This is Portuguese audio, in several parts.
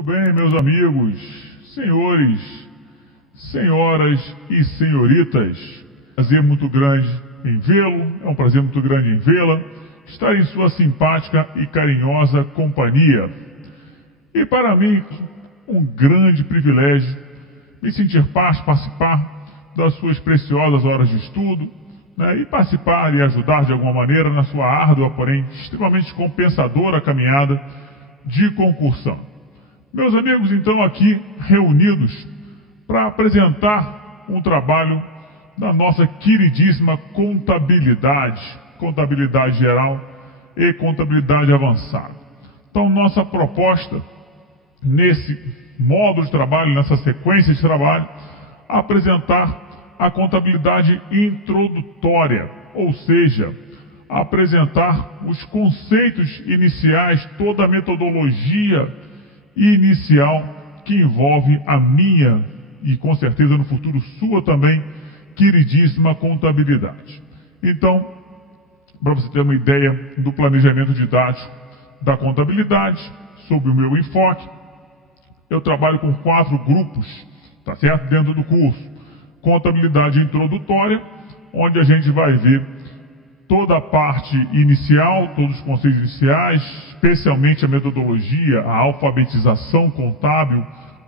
Muito bem, meus amigos, senhores, senhoras e senhoritas. Prazer muito grande em vê-lo, é um prazer muito grande em vê-la, estar em sua simpática e carinhosa companhia. E para mim, um grande privilégio me sentir participar das suas preciosas horas de estudo, e participar e ajudar de alguma maneira na sua árdua, porém extremamente compensadora caminhada de concursão. Meus amigos, então, aqui reunidos para apresentar um trabalho da nossa queridíssima contabilidade, contabilidade geral e contabilidade avançada. Então, nossa proposta nesse módulo de trabalho, nessa sequência de trabalho, apresentar a contabilidade introdutória, ou seja, apresentar os conceitos iniciais, toda a metodologia inicial que envolve a minha e com certeza no futuro sua também, queridíssima contabilidade. Então, para você ter uma ideia do planejamento didático da contabilidade, sobre o meu enfoque, eu trabalho com 4 grupos, tá certo? Dentro do curso. Contabilidade introdutória, onde a gente vai ver toda a parte inicial, todos os conceitos iniciais, especialmente a metodologia, a alfabetização contábil,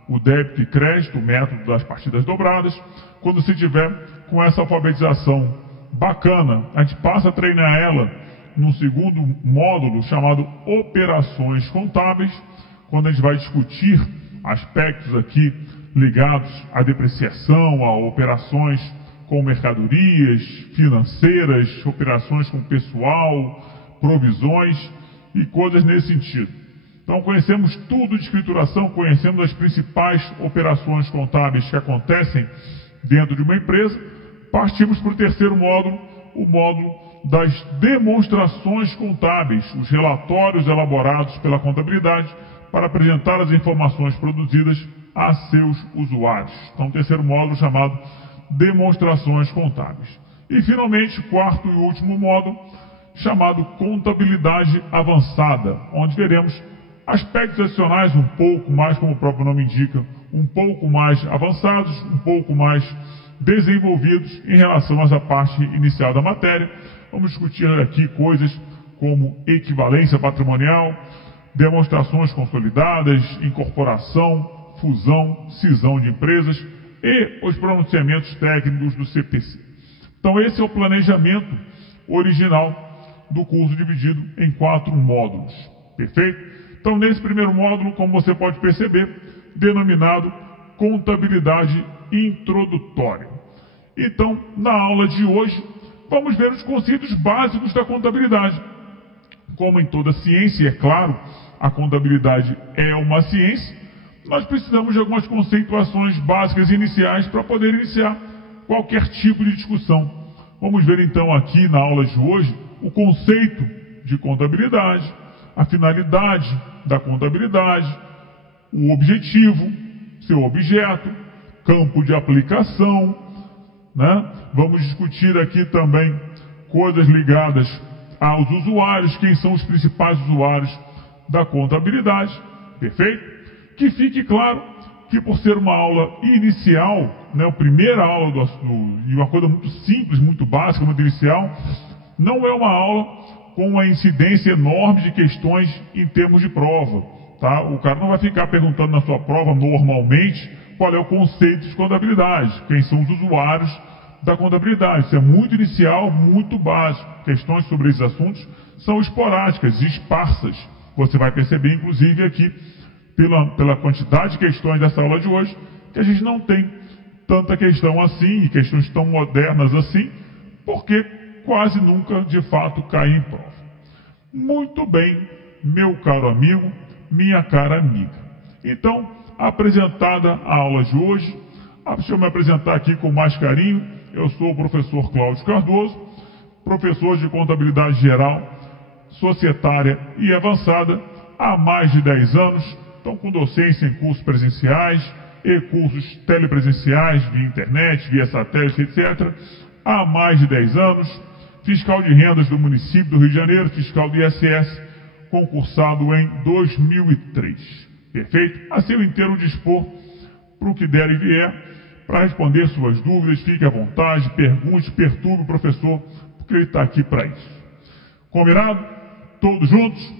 o débito e crédito, o método das partidas dobradas. Quando você tiver com essa alfabetização bacana, a gente passa a treinar ela num segundo módulo chamado Operações Contábeis, quando a gente vai discutir aspectos aqui ligados à depreciação, a operações com mercadorias, financeiras, operações com pessoal, provisões e coisas nesse sentido. Então conhecemos tudo de escrituração, conhecemos as principais operações contábeis que acontecem dentro de uma empresa. Partimos para o terceiro módulo, o módulo das demonstrações contábeis, os relatórios elaborados pela contabilidade para apresentar as informações produzidas a seus usuários. Então, terceiro módulo chamado demonstrações contábeis. E, finalmente, quarto e último módulo, chamado contabilidade avançada, onde veremos aspectos adicionais um pouco mais, como o próprio nome indica, um pouco mais avançados, um pouco mais desenvolvidos em relação a essa parte inicial da matéria. Vamos discutir aqui coisas como equivalência patrimonial, demonstrações consolidadas, incorporação, fusão, cisão de empresas e os pronunciamentos técnicos do CPC. Então esse é o planejamento original do curso dividido em 4 módulos. Perfeito? Então nesse primeiro módulo, como você pode perceber, denominado contabilidade introdutória. Então, na aula de hoje, vamos ver os conceitos básicos da contabilidade. Como em toda ciência, é claro, a contabilidade é uma ciência, nós precisamos de algumas conceituações básicas iniciais para poder iniciar qualquer tipo de discussão. Vamos ver então aqui na aula de hoje o conceito de contabilidade, a finalidade da contabilidade, o objetivo, seu objeto, campo de aplicação, Vamos discutir aqui também coisas ligadas aos usuários, quem são os principais usuários da contabilidade, perfeito? Que fique claro que por ser uma aula inicial, a primeira aula e uma coisa muito simples, muito básica, muito inicial, não é uma aula com uma incidência enorme de questões em termos de prova, tá? O cara não vai ficar perguntando na sua prova normalmente qual é o conceito de contabilidade, quem são os usuários da contabilidade. Isso é muito inicial, muito básico. Questões sobre esses assuntos são esporádicas e esparsas. Você vai perceber, inclusive, aqui, pela quantidade de questões dessa aula de hoje, que a gente não tem tanta questão assim, e questões tão modernas assim, porque quase nunca, de fato, cai em prova. Muito bem, meu caro amigo, minha cara amiga. Então, apresentada a aula de hoje, deixa eu me apresentar aqui com mais carinho. Eu sou o professor Cláudio Cardoso, professor de contabilidade geral, societária e avançada há mais de 10 anos, então com docência em cursos presenciais e cursos telepresenciais, via internet, via satélite, etc. Há mais de 10 anos, fiscal de rendas do município do Rio de Janeiro, fiscal do ISS, concursado em 2003. Perfeito? Assim eu inteiro dispor para o que der e vier, para responder suas dúvidas. Fique à vontade, pergunte, perturbe o professor, porque ele está aqui para isso. Combinado? Todos juntos?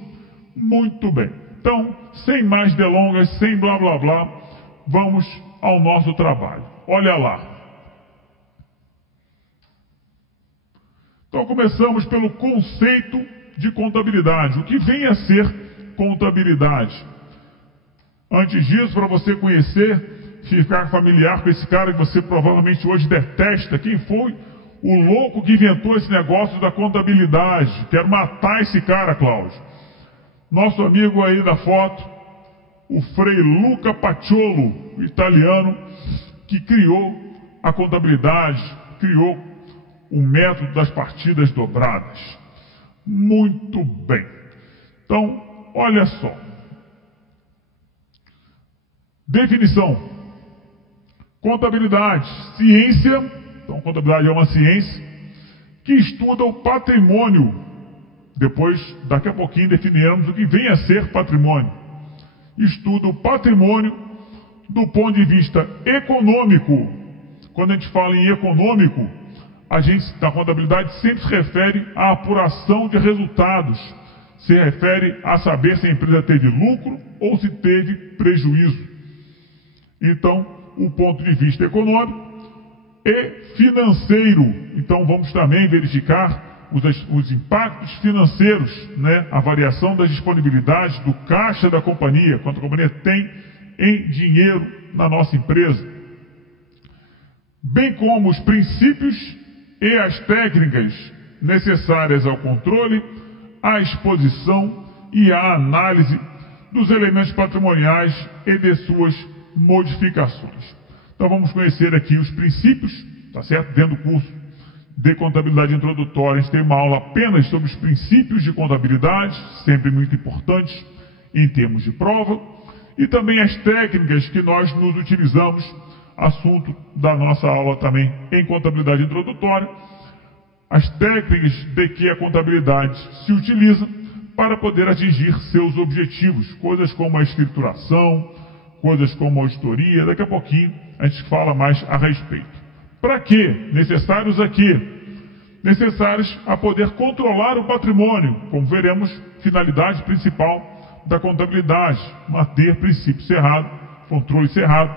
Muito bem. Então, sem mais delongas, sem blá blá blá, vamos ao nosso trabalho. Olha lá. Então, começamos pelo conceito de contabilidade. O que vem a ser contabilidade? Antes disso, para você conhecer, ficar familiar com esse cara que você provavelmente hoje detesta, quem foi o louco que inventou esse negócio da contabilidade? Quero matar esse cara, Cláudio. Nosso amigo aí da foto, o Frei Luca Paciolo, italiano, que criou a contabilidade, criou o método das partidas dobradas. Muito bem. Então, olha só. Definição. Contabilidade, ciência. Então, contabilidade é uma ciência que estuda o patrimônio. Depois, daqui a pouquinho, definiremos o que vem a ser patrimônio. Estuda o patrimônio do ponto de vista econômico. Quando a gente fala em econômico, a gente, na contabilidade, sempre se refere à apuração de resultados. Se refere a saber se a empresa teve lucro ou se teve prejuízo. Então, o ponto de vista econômico e financeiro. Então, vamos também verificar os impactos financeiros, né? A variação das disponibilidades do caixa da companhia, quanto a companhia tem em dinheiro na nossa empresa, bem como os princípios e as técnicas necessárias ao controle, à exposição e à análise dos elementos patrimoniais e de suas modificações. Então vamos conhecer aqui os princípios, tá certo? Dentro do curso de contabilidade introdutória, a gente tem uma aula apenas sobre os princípios de contabilidade, sempre muito importantes em termos de prova, e também as técnicas que nós nos utilizamos, assunto da nossa aula também em contabilidade introdutória, as técnicas de que a contabilidade se utiliza para poder atingir seus objetivos, coisas como a escrituração, coisas como a auditoria. Daqui a pouquinho a gente fala mais a respeito. Para quê? Necessários aqui? Necessários a poder controlar o patrimônio, como veremos, finalidade principal da contabilidade, manter princípio cerrado, controle cerrado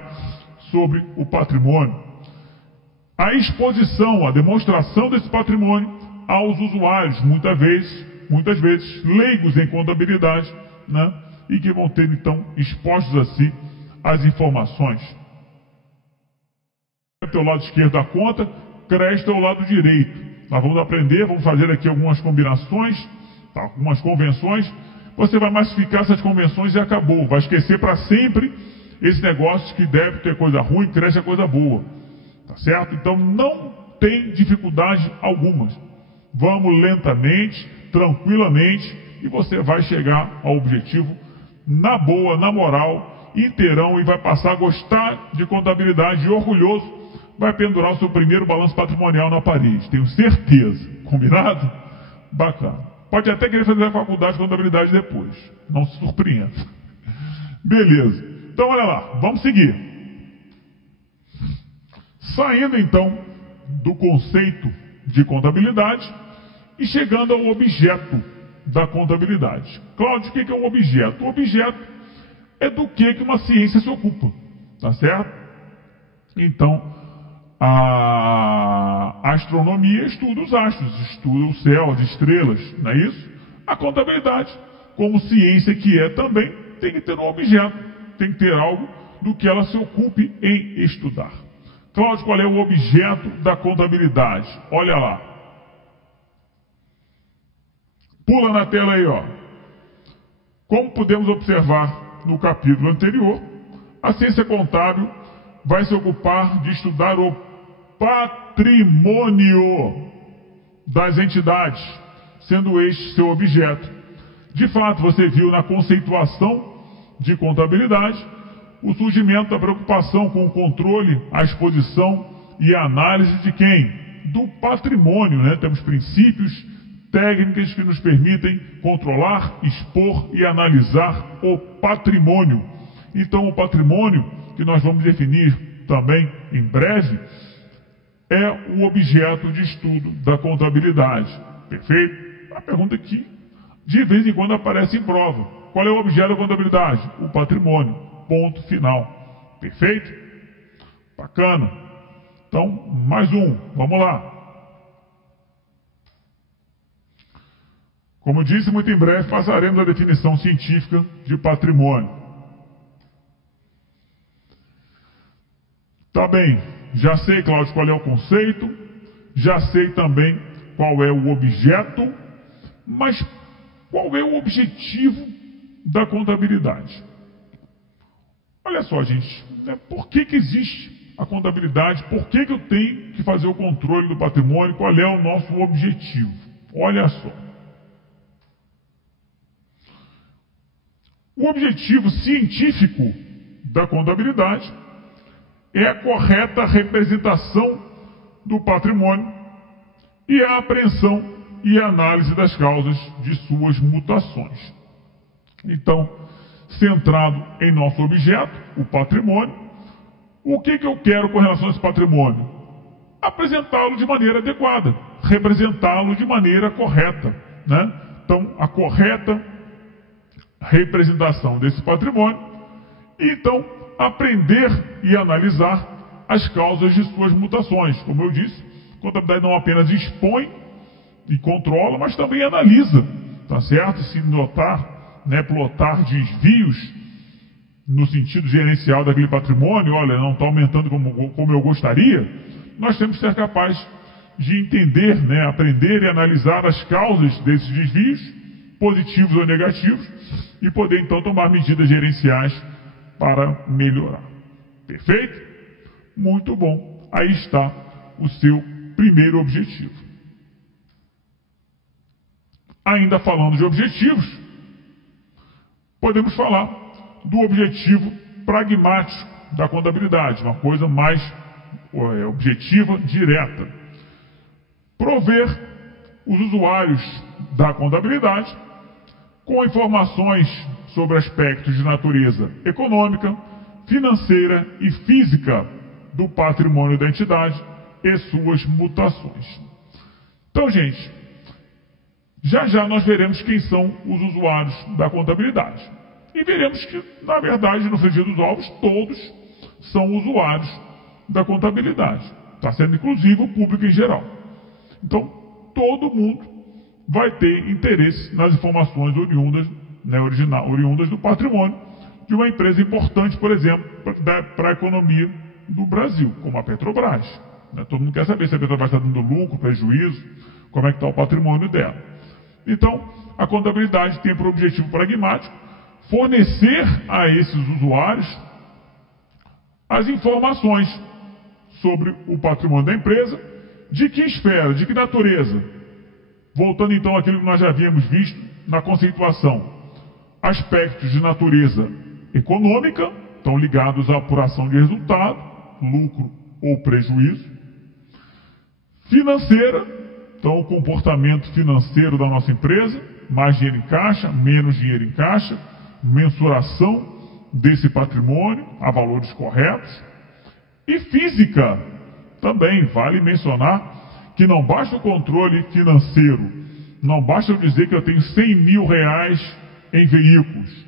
sobre o patrimônio. A exposição, a demonstração desse patrimônio aos usuários, muitas vezes leigos em contabilidade, né? E que vão ter então expostos a si as informações. Débito é o lado esquerdo da conta, crédito é o lado direito. Nós vamos aprender, vamos fazer aqui algumas combinações, tá? Algumas convenções. Você vai massificar essas convenções e acabou. Vai esquecer para sempre esse negócio que débito é coisa ruim, crédito é coisa boa. Tá certo? Então não tem dificuldade alguma. Vamos lentamente, tranquilamente, e você vai chegar ao objetivo na boa, na moral, inteirão, e vai passar a gostar de contabilidade, e orgulhoso vai pendurar o seu primeiro balanço patrimonial na parede. Tenho certeza. Combinado? Bacana. Pode até querer fazer a faculdade de contabilidade depois. Não se surpreenda. Beleza. Então, olha lá. Vamos seguir. Saindo, então, do conceito de contabilidade e chegando ao objeto da contabilidade. Cláudio, o que é um objeto? O objeto é do que uma ciência se ocupa. Tá certo? Então, a astronomia estuda os astros, estuda o céu, as estrelas, não é isso? A contabilidade, como ciência que é também, tem que ter um objeto, tem que ter algo do que ela se ocupe em estudar. Cláudio, qual é o objeto da contabilidade? Olha lá. Pula na tela aí, ó. Como podemos observar no capítulo anterior, a ciência contábil vai se ocupar de estudar o patrimônio das entidades, sendo este seu objeto. De fato, você viu na conceituação de contabilidade o surgimento da preocupação com o controle, a exposição e a análise de quem? Do patrimônio, né? Temos princípios, técnicas que nos permitem controlar, expor e analisar o patrimônio. Então, o patrimônio, que nós vamos definir também em breve, é o objeto de estudo da contabilidade. Perfeito? A pergunta que de vez em quando aparece em prova. Qual é o objeto da contabilidade? O patrimônio. Ponto final. Perfeito? Bacana. Então, mais um. Vamos lá. Como disse, muito em breve passaremos a definição científica de patrimônio. Tá bem. Já sei, Cláudio, qual é o conceito. Já sei também qual é o objeto. Mas qual é o objetivo da contabilidade? Olha só, gente, né? Por que existe a contabilidade? Por que eu tenho que fazer o controle do patrimônio? Qual é o nosso objetivo? Olha só. O objetivo científico da contabilidade é a correta representação do patrimônio e a apreensão e a análise das causas de suas mutações. Então, centrado em nosso objeto, o patrimônio, o que eu quero com relação a esse patrimônio? Apresentá-lo de maneira adequada, representá-lo de maneira correta, né? Então, a correta representação desse patrimônio, e então aprender e analisar as causas de suas mutações. Como eu disse, a contabilidade não apenas expõe e controla, mas também analisa, tá certo? Se notar, né, plotar desvios no sentido gerencial daquele patrimônio, olha, não está aumentando como eu gostaria, nós temos que ser capazes de entender, né, aprender e analisar as causas desses desvios, positivos ou negativos, e poder então tomar medidas gerenciais para melhorar. Perfeito? Muito bom. Aí está o seu primeiro objetivo. Ainda falando de objetivos, podemos falar do objetivo pragmático da contabilidade, uma coisa mais objetiva, direta. Prover os usuários da contabilidade com informações sobre aspectos de natureza econômica, financeira e física do patrimônio da entidade e suas mutações. Então, gente, já nós veremos quem são os usuários da contabilidade. E veremos que, na verdade, no frigir dos ovos, todos são usuários da contabilidade. Está sendo, inclusive, o público em geral. Então, todo mundo vai ter interesse nas informações oriundas, né, oriundas do patrimônio de uma empresa importante, por exemplo, para a economia do Brasil, como a Petrobras. Né? Todo mundo quer saber se a Petrobras está dando lucro, prejuízo, como é que está o patrimônio dela. Então, a contabilidade tem por objetivo pragmático fornecer a esses usuários as informações sobre o patrimônio da empresa, de que esfera, de que natureza. Voltando então àquilo que nós já havíamos visto na conceituação. Aspectos de natureza econômica, estão ligados à apuração de resultado, lucro ou prejuízo. Financeira, então o comportamento financeiro da nossa empresa, mais dinheiro em caixa, menos dinheiro em caixa, mensuração desse patrimônio a valores corretos. E física, também vale mencionar que não basta o controle financeiro, não basta eu dizer que eu tenho 100 mil reais em veículos.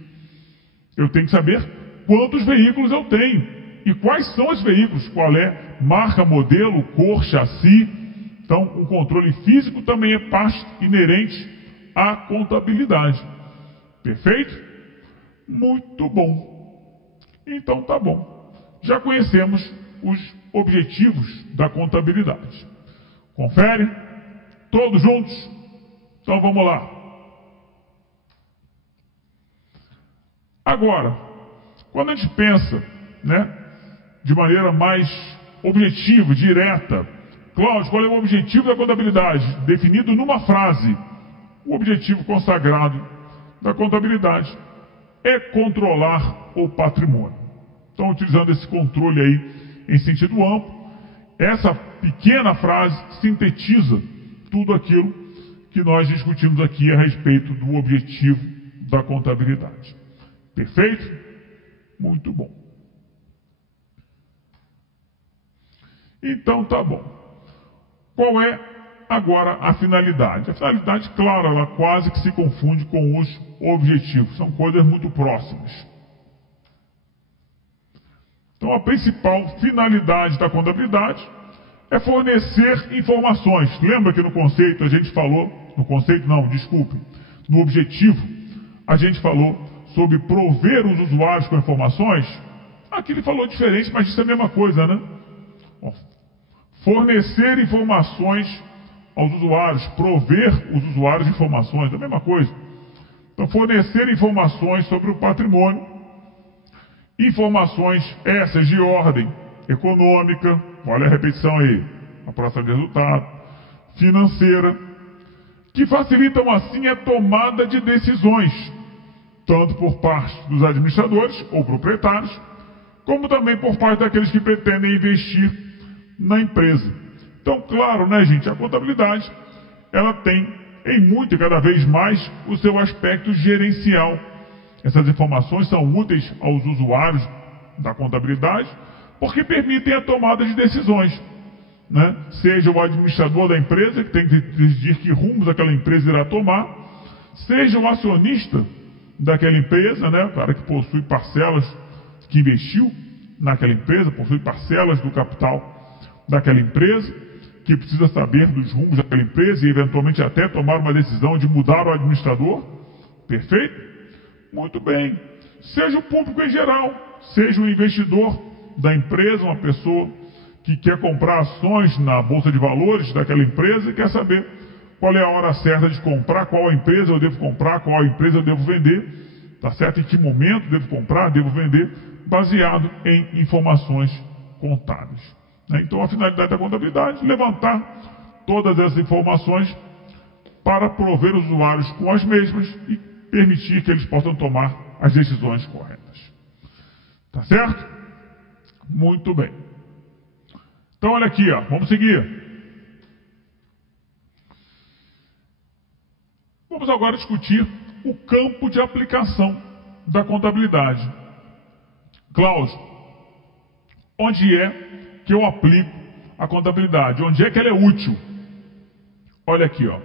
Eu tenho que saber quantos veículos eu tenho e quais são os veículos, qual é marca, modelo, cor, chassi. Então, o controle físico também é parte inerente à contabilidade. Perfeito? Muito bom. Então, tá bom. Já conhecemos os objetivos da contabilidade. Confere? Todos juntos? Então, vamos lá. Agora, quando a gente pensa, né, de maneira mais objetiva, direta, Cláudio, qual é o objetivo da contabilidade? Definido numa frase. O objetivo consagrado da contabilidade é controlar o patrimônio. Então, utilizando esse controle aí em sentido amplo, essa pequena frase sintetiza tudo aquilo que nós discutimos aqui a respeito do objetivo da contabilidade. Perfeito? Muito bom. Então tá bom. Qual é agora a finalidade? A finalidade, claro, ela quase que se confunde com os objetivos. São coisas muito próximas. Então a principal finalidade da contabilidade é fornecer informações. Lembra que no conceito a gente falou, no objetivo, a gente falou sobre prover os usuários com informações? Aqui ele falou diferente, mas isso é a mesma coisa, né? Fornecer informações aos usuários, prover os usuários de informações, é a mesma coisa. Então, fornecer informações sobre o patrimônio, informações essas de ordem econômica, olha a repetição aí, a próxima de resultado, financeira, que facilitam assim a tomada de decisões, tanto por parte dos administradores ou proprietários, como também por parte daqueles que pretendem investir na empresa. Então, claro, né, gente, a contabilidade, ela tem, em muito e cada vez mais, o seu aspecto gerencial. Essas informações são úteis aos usuários da contabilidade, porque permitem a tomada de decisões, né? Seja o administrador da empresa, que tem que decidir que rumos aquela empresa irá tomar, seja o acionista daquela empresa, né? O cara que possui parcelas, que investiu naquela empresa, possui parcelas do capital daquela empresa, que precisa saber dos rumos daquela empresa e eventualmente até tomar uma decisão de mudar o administrador. Perfeito? Muito bem. Seja o público em geral, seja o investidor da empresa, uma pessoa que quer comprar ações na bolsa de valores daquela empresa e quer saber qual é a hora certa de comprar, qual a empresa eu devo comprar, qual a empresa eu devo vender, tá certo? Em que momento devo comprar, devo vender, baseado em informações contábeis. Então a finalidade da contabilidade é levantar todas essas informações para prover os usuários com as mesmas e permitir que eles possam tomar as decisões corretas. Tá certo? Muito bem. Então olha aqui, ó, vamos seguir. Vamos agora discutir o campo de aplicação da contabilidade. Cláudio, onde é que eu aplico a contabilidade? Onde é que ela é útil? Olha aqui, ó.